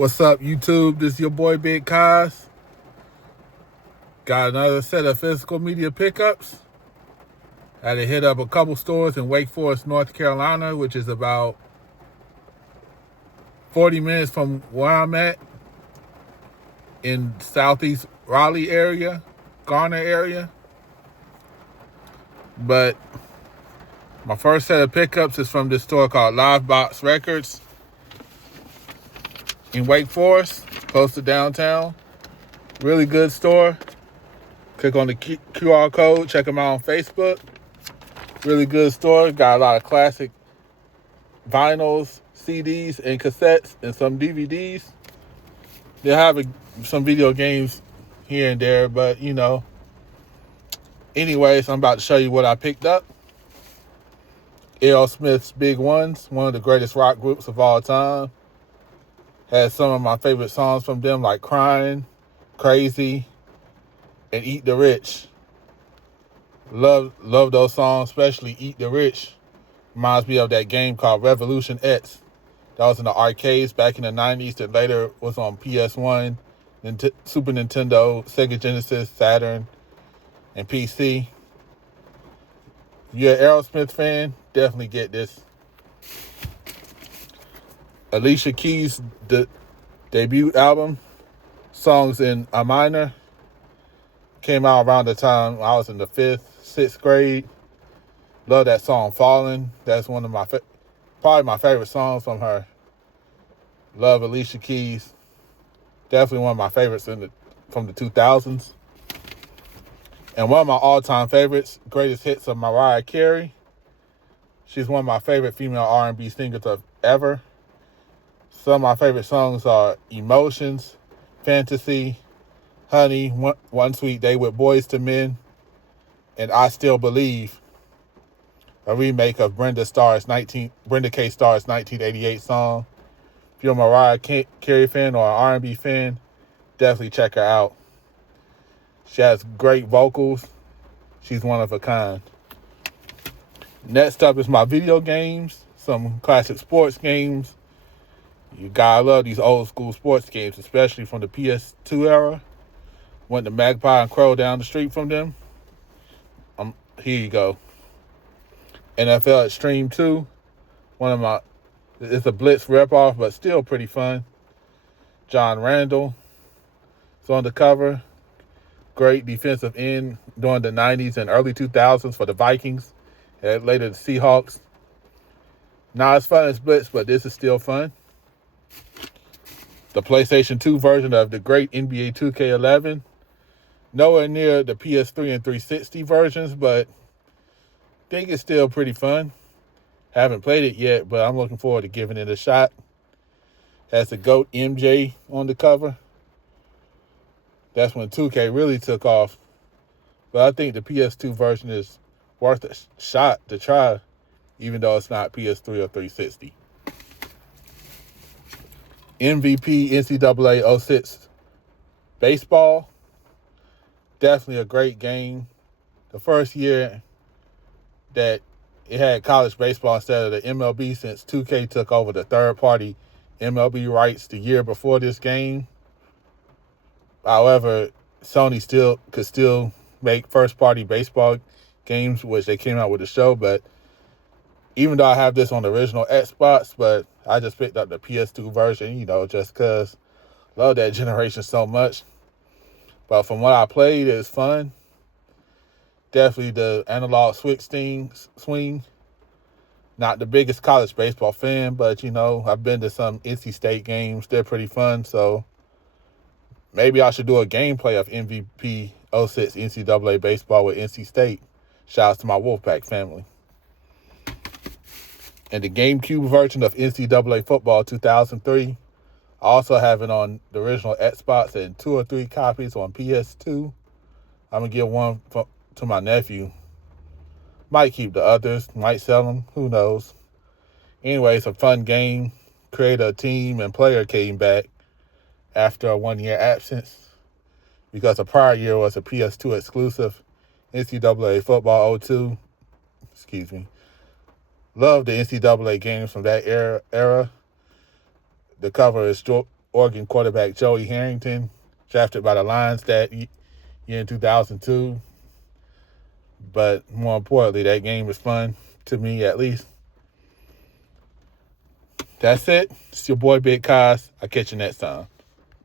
What's up, YouTube? This is your boy Big Kaz. Got another set of physical media pickups. Had to hit up a couple stores in Wake Forest, North Carolina, which is about 40 minutes from where I'm at in Southeast Raleigh area, Garner area. But my first set of pickups is from this store called LiveBox Records in Wake Forest, close to downtown. Really good store. Click on the QR code, check them out on Facebook. Really good store. Got a lot of classic vinyls, CDs, and cassettes, and some DVDs. They have some video games here and there, but Anyways, I'm about to show you what I picked up. Aerosmith's Big Ones, one of the greatest rock groups of all time. Has some of my favorite songs from them, like Crying, Crazy, and Eat the Rich. Love those songs, especially Eat the Rich. Reminds me of that game called Revolution X. That was in the arcades back in the 90s that later was on PS1, Super Nintendo, Sega Genesis, Saturn, and PC. If you're an Aerosmith fan, definitely get this. Alicia Keys' debut album, Songs in A Minor, came out around the time I was in the 5th, 6th grade. Love that song, Falling. That's one of probably my favorite songs from her. Love Alicia Keys. Definitely one of my favorites from the 2000s. And one of my all-time favorites, greatest hits of Mariah, Carey. She's one of my favorite female R&B singers of ever. Some of my favorite songs are Emotions, Fantasy, Honey, One Sweet Day with Boys to Men, and I Still Believe, a remake of Brenda K. Starr's 1988 song. If you're a Mariah Carey fan or an R&B fan, definitely check her out. She has great vocals. She's one of a kind. Next up is my video games, some classic sports games. You gotta love these old school sports games, especially from the PS2 era. Went to Magpie and Crow down the street from them. Here you go. NFL Extreme 2. It's a Blitz ripoff, but still pretty fun. John Randall is on the cover. Great defensive end during the 90s and early 2000s for the Vikings. And later the Seahawks. Not as fun as Blitz, but this is still fun. The PlayStation 2 version of the great NBA 2K11. Nowhere near the PS3 and 360 versions, but I think it's still pretty fun. Haven't played it yet, but I'm looking forward to giving it a shot. Has the GOAT MJ on the cover. That's when 2K really took off. But I think the PS2 version is worth a shot to try, even though it's not PS3 or 360. MVP NCAA 06 baseball. Definitely a great game. The first year that it had college baseball instead of the MLB since 2K took over the third-party MLB rights the year before this game. However, Sony could still make first-party baseball games, which they came out with the show. But even though I have this on the original Xbox, but I just picked up the PS2 version, just because I love that generation so much. But from what I played, it's fun. Definitely the analog swing. Not the biggest college baseball fan, but, I've been to some NC State games. They're pretty fun, so maybe I should do a gameplay of MVP 06 NCAA baseball with NC State. Shouts to my Wolfpack family. And the GameCube version of NCAA football 2003. I also have it on the original Xbox and 2 or 3 copies on PS2. I'm going to give one to my nephew. Might keep the others, might sell them, who knows. Anyway, it's a fun game. Creator, team, and player came back after a 1-year absence because the prior year was a PS2 exclusive. NCAA football 02. Love the NCAA games from that era. The cover is Oregon quarterback Joey Harrington, drafted by the Lions that year in 2002. But more importantly, that game was fun, to me at least. That's it. It's your boy Big Cos. I'll catch you next time.